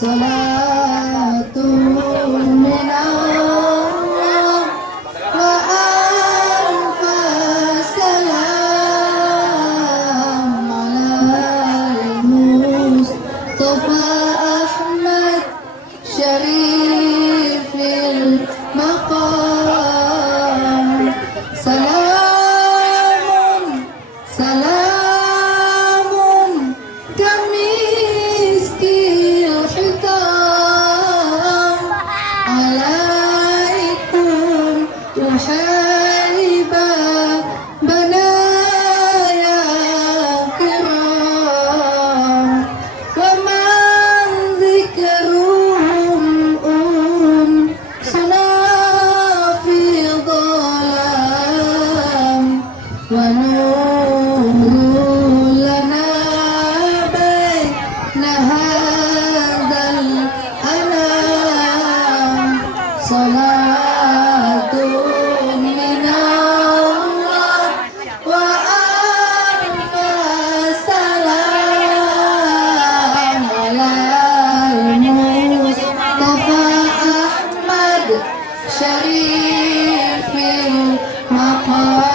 salatu minallah wa alfa salam alal Mustafa Ahmad Syarifil Maqam. Salamun kamiskil hitam alaikum tuhaiba banaya kiram wa man zikruhum sunafi dhalam wa salatun minallah wa alfa salam alal Mustafa Ahmad Syarifil Maqam.